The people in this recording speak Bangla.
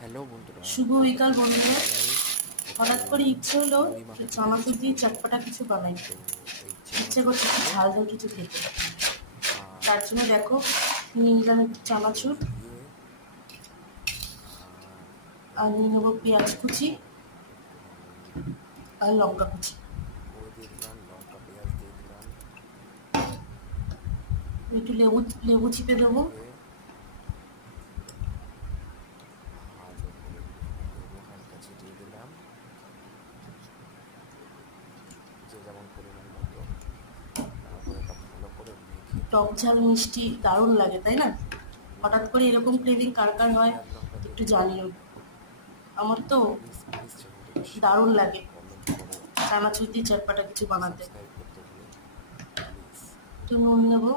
হ্যালো বন্ধুরা, শুভ বিকাল বন্ধুরা। জানাই একটু হঠাৎ করে ইচ্ছে হলো মুড়ি মাখা খেতে চানাচুর ইচ্ছে দিয়ে করলো। চটপটা কিছু বানাই। তো এই ইচ্ছে করছে চানাচুর একটু দিয়ে ঝাল ঝাল কিছু খেতে। আর তার জন্য দেখো নিয়ে নিলাম একটু চানাচুর, পেঁয়াজ দিয়ে আর আর নিয়ে নেবো পেঁয়াজ কুচি নেবো একটুখানি আর লঙ্কা কুচি। দিয়ে দিলাম লঙ্কা, পেঁয়াজ দিয়ে দিলাম, একটু লেবু লেবু চিপে দেবো। দিয়ে ভালো করে একটুখানি লেবু হালকা ছিটিয়ে দিলাম, যে যেমন পরিমাণ মতো। তারপরে এটা ভালো করে মেখে টক ঝাল মিষ্টি দারুণ লাগে, তাই না? হঠাৎ করে এরকম পেঁয়াজ ক্রেভিং কার কার হয় পেঁয়াজ লঙ্কা দিয়ে একটু দিলাম। জানিও। আমার তো প্লিজ প্লিজ চ্যানেলটিকে শেয়ার দারুণ করো, লাগে কমেন্ট করো, চানাচুর দিয়ে চটপটা কিছু বানাতে। সাবস্ক্রাইব করতে ভুলো না প্লিজ। একটু নুন নেবো।